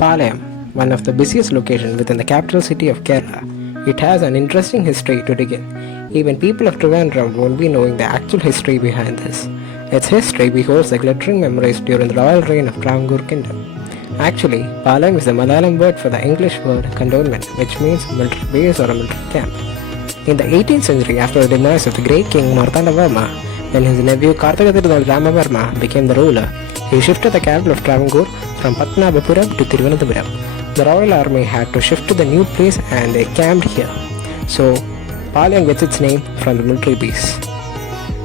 Palayam, one of the busiest locations within the capital city of Kerala. It has an interesting history to dig in. Even people of Trivandrum won't be knowing the actual history behind this. Its history beholds the glittering memories during the royal reign of Travancore Kingdom. Actually, Palayam is the Malayalam word for the English word cantonment, which means military base or a military camp. In the 18th century, after the demise of the great king Martandavarma, when his nephew Karthikatirunal Ramavarma became the ruler, he shifted the capital of Travancore from Patnamapuram to Trivandrum. The royal army had to shift to the new place and they camped here. So, Palayam gets its name from the military base.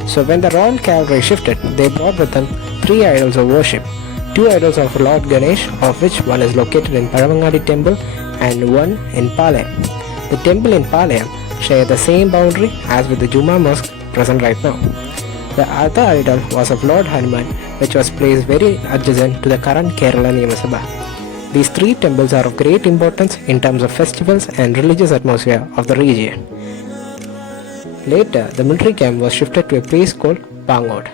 So when the royal cavalry shifted, they brought with them three idols of worship. Two idols of Lord Ganesh, of which one is located in Paravangadi temple and one in Palayam. The temple in Palayam share the same boundary as with the Juma mosque present right now. The other idol was of Lord Hanuman, which was placed very adjacent to the current Kerala Niyamasabha. These three temples are of great importance in terms of festivals and religious atmosphere of the region. Later, the military camp was shifted to a place called Pangod.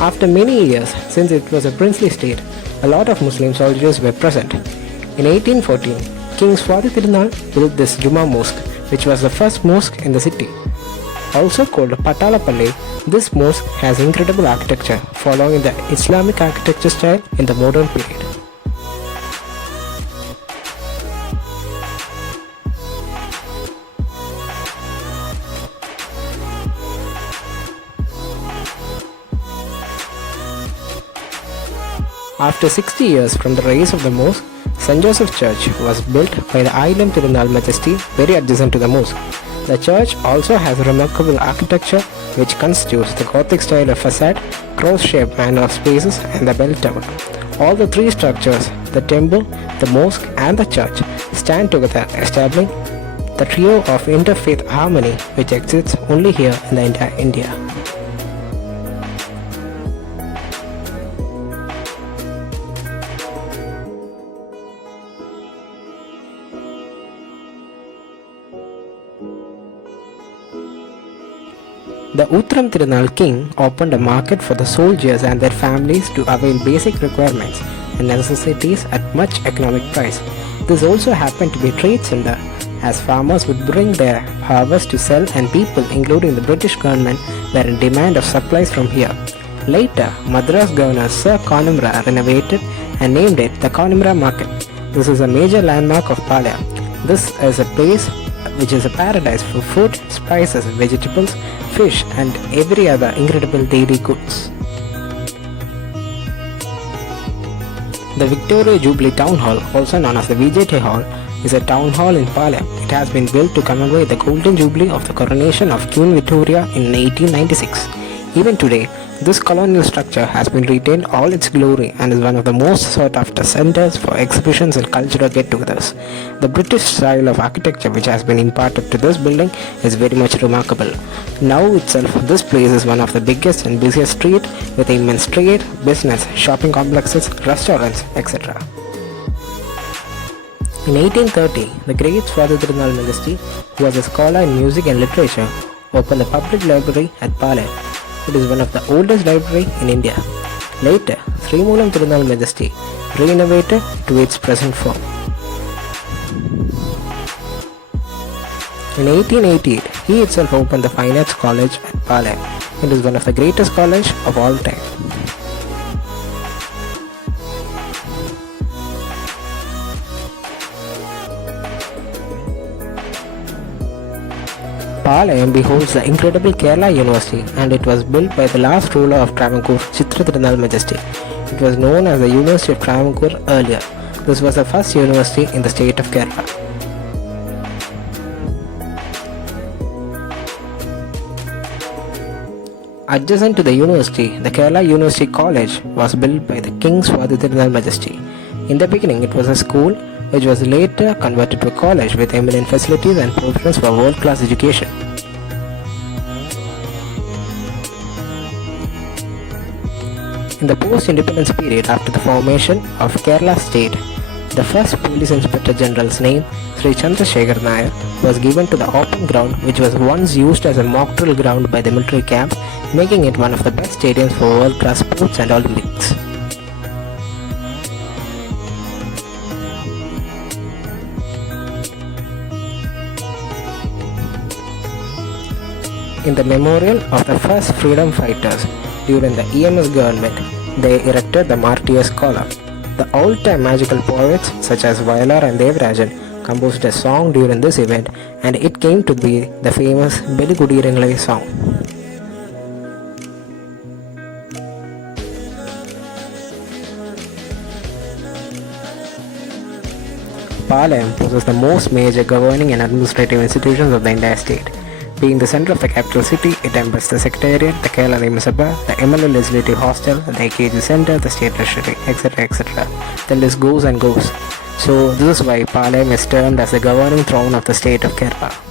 After many years, since it was a princely state, a lot of Muslim soldiers were present. In 1814, King Swathi Tirunal built this Juma mosque, which was the first mosque in the city. Also called Patalapalli, this mosque has incredible architecture following the Islamic architecture style in the modern period. After 60 years from the raise of the mosque, St. Joseph Church was built by the Island Tirunal Majesty very adjacent to the mosque. The church also has remarkable architecture which constitutes the Gothic style of facade, cross-shaped manner of spaces and the bell tower. All the three structures, the temple, the mosque and the church, stand together establishing the trio of interfaith harmony which exists only here in the entire India. The Uttram Tirunal king opened a market for the soldiers and their families to avail basic requirements and necessities at much economic price. This also happened to be a trade center as farmers would bring their harvest to sell and people including the British government were in demand of supplies from here. Later, Madras Governor Sir Conimra renovated and named it the Conimra Market. This is a major landmark of Palayam. This is a place which is a paradise for food, spices, vegetables, fish and every other incredible daily goods. The Victoria Jubilee Town Hall, also known as the VJT Hall, is a town hall in Palayam. It has been built to commemorate the Golden Jubilee of the coronation of Queen Victoria in 1896. Even today, this colonial structure has been retained all its glory and is one of the most sought after centers for exhibitions and cultural get-togethers. The British style of architecture which has been imparted to this building is very much remarkable. Now itself, this place is one of the biggest and busiest street with immense trade, business, shopping complexes, restaurants, etc. In 1830, the great Swathi Tirunal Majesty, who was a scholar in music and literature, opened a public library at Palayam. It is one of the oldest libraries in India. Later, Srimulam Tirunal Majesty renovated to its present form. In 1888, he itself opened the Fine Arts College at Palayam. It is one of the greatest colleges of all time. Palayam beholds the incredible Kerala University and it was built by the last ruler of Travancore, Chitra Tirunal Majesty. It was known as the University of Travancore earlier. This was the first university in the state of Kerala. Adjacent to the university, the Kerala University College was built by the King Swathi Tirunal Majesty. In the beginning, it was a school which was later converted to a college with eminent facilities and provisions for world-class education. In the post-independence period after the formation of Kerala state, the first police inspector general's name, Sri Chandrasekhar Nair, was given to the open ground which was once used as a mock drill ground by the military camp, making it one of the best stadiums for world-class sports and Olympics. In the memorial of the first freedom fighters during the EMS government, they erected the Martyrs Column. The old-time magical poets such as Vayalar and Devarajan composed a song during this event, and it came to be the famous Beligudirangalai song. Palayam possesses the most major governing and administrative institutions of the entire state. Being the center of the capital city, it embeds the Secretariat, the Kerala Niyamasabha, the MLA Legislative Hostel, the AKG Center, the State Treasury, etc. etc. The list goes and goes. So this is why Palayam is termed as the governing throne of the state of Kerala.